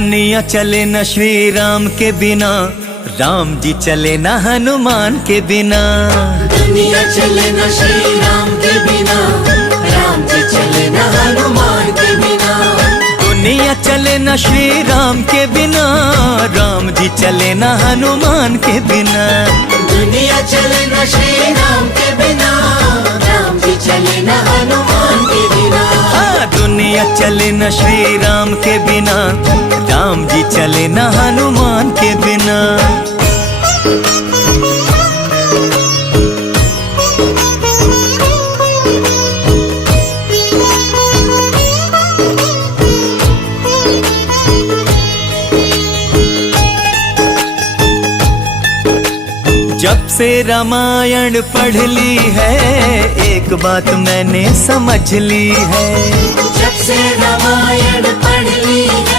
दुनिया चले न श्री राम के बिना, राम जी चले न हनुमान के बिना। दुनिया चले न श्री राम के बिना, राम जी चले न हनुमान के बिना। दुनिया चले न श्री राम के बिना, राम जी चले न हनुमान के बिना। दुनिया चले न श्री राम के बिना, राम जी चले न हनुमान के बिना। हाँ, दुनिया चले न श्री राम के बिना, राम जी चले न हनुमान के बिना। जब से रामायण पढ़ ली है, एक बात मैंने समझ ली है। जब से रामायण पढ़